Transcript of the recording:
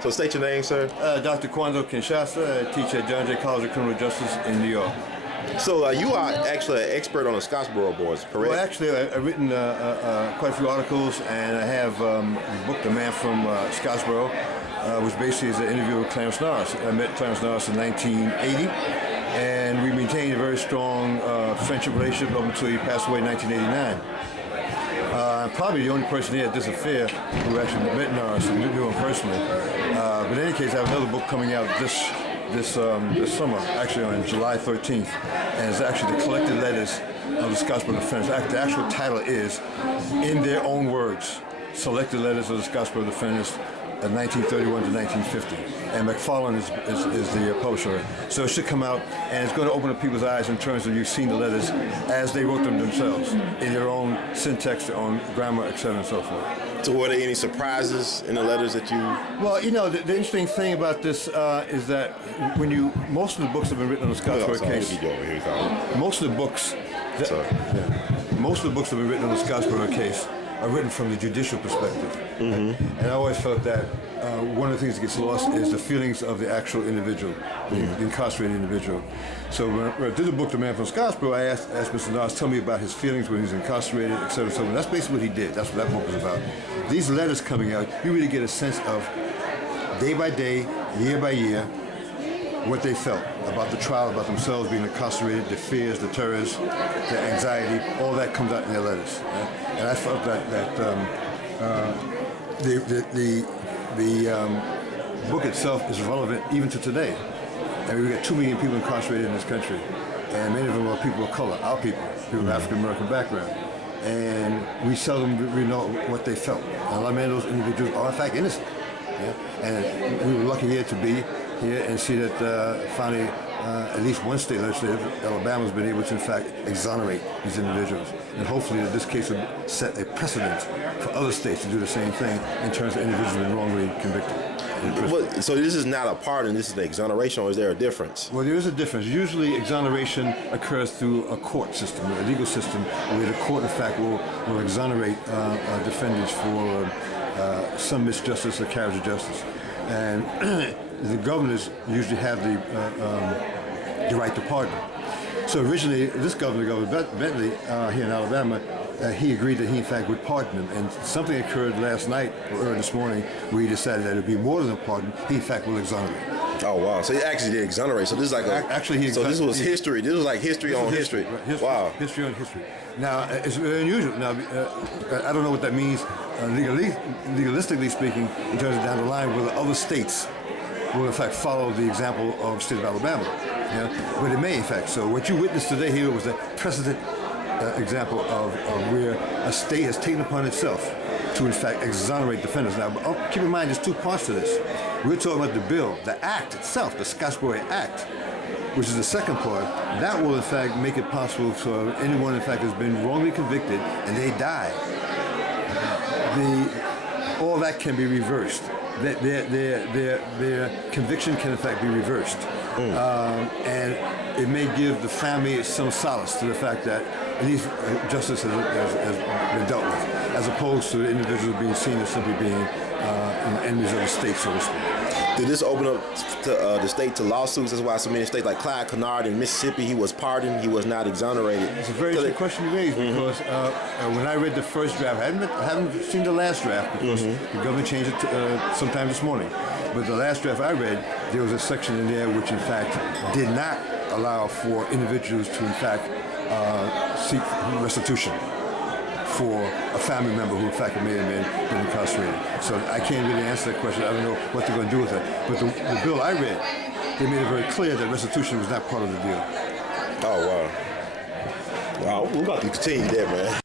So state your name, sir. Dr. Kwando Kinshasa. I teach at John Jay College of Criminal Justice in New York. So you are actually an expert on the Scottsboro Boys, correct? Well, actually, I've written quite a few articles, and I have the book, The Man from Scottsboro, which basically is an interview with Clarence Norris. I met Clarence Norris in 1980, and we maintained a very strong friendship relationship up until he passed away in 1989. I'm probably the only person here at this affair who actually met Norris and knew him personally. But in any case, I have another book coming out this summer, actually on July 13th, and it's actually the collected letters of the Scottsboro defendants. The actual title is, in their own words, Selected Letters of the Scottsboro Defendants of 1931 to 1950. And McFarlane is the publisher. So it should come out, and it's going to open up people's eyes in terms of you've seen the letters as they wrote them themselves, in their own syntax, their own grammar, etc., and so forth. So were there any surprises in the letters that you... Well, you know, the interesting thing about this is that most of the books have been written on the Scottsboro case. Most of the books that have been written on the Scottsboro case are written from the judicial perspective. And I always felt that one of the things that gets lost is the feelings of the actual individual, the incarcerated individual. So when I did the book, The Man from Scottsboro, I asked Mr. Norris, tell me about his feelings when he was incarcerated, et cetera, et cetera. That's basically what he did. That's what that book was about. These letters coming out, you really get a sense of day by day, year by year, what they felt about the trial, about themselves being incarcerated, their fears, the terrors, their anxiety, all that comes out in their letters. And I felt that the book itself is relevant even to today. I mean, we got 2 million people incarcerated in this country, and many of them are people of color, our people of African American background. And we seldom really know what they felt. And a lot of many of those individuals are in fact innocent. And we were lucky here to be here and see that finally at least one state legislature, Alabama, has been able to in fact exonerate these individuals. And hopefully that this case will set a precedent for other states to do the same thing in terms of individuals being wrongly convicted. So this is not a pardon, this is an exoneration, or is there a difference? Well, there is a difference. Usually exoneration occurs through a court system, a legal system, where the court in fact will exonerate defendants for some misjustice or carriage of justice. And the governors usually have the right to pardon. So originally, this Governor Bentley here in Alabama, he agreed that he in fact would pardon them. And something occurred last night or early this morning where he decided that it would be more than a pardon. He in fact will exonerate. Oh wow! So he actually did exonerate. So this is like so this was history. This was like history on history. Wow! History on history. Now it's very unusual. Now I don't know what that means legalistically speaking in terms of down the line whether other states will in fact follow the example of the state of Alabama. But it may in fact. So what you witnessed today here was a precedent example of where a state has taken upon itself to in fact exonerate defendants. Now, keep in mind there's 2 parts to this. We're talking about the bill, the act itself, the Scottsboro Act, which is the second part. That will in fact make it possible for anyone in fact has been wrongly convicted and they die. All that can be reversed. Their conviction can in fact be reversed. And it may give the family some solace to the fact that at least justice has been dealt with, as opposed to individuals being seen as simply being enemies of the state, so to speak. Did this open up to the state to lawsuits? That's why so many states like Clyde Kennard in Mississippi, he was pardoned, he was not exonerated. It's a very good question you raised because when I read the first draft, I haven't seen the last draft because the government changed it sometime this morning. But the last draft I read, there was a section in there which in fact did not allow for individuals to in fact seek restitution for a family member who in fact may have been incarcerated. So I can't really answer that question. I don't know what they're going to do with it. But the bill I read, they made it very clear that restitution was not part of the deal. Oh, wow. Wow, we're about to continue that, man.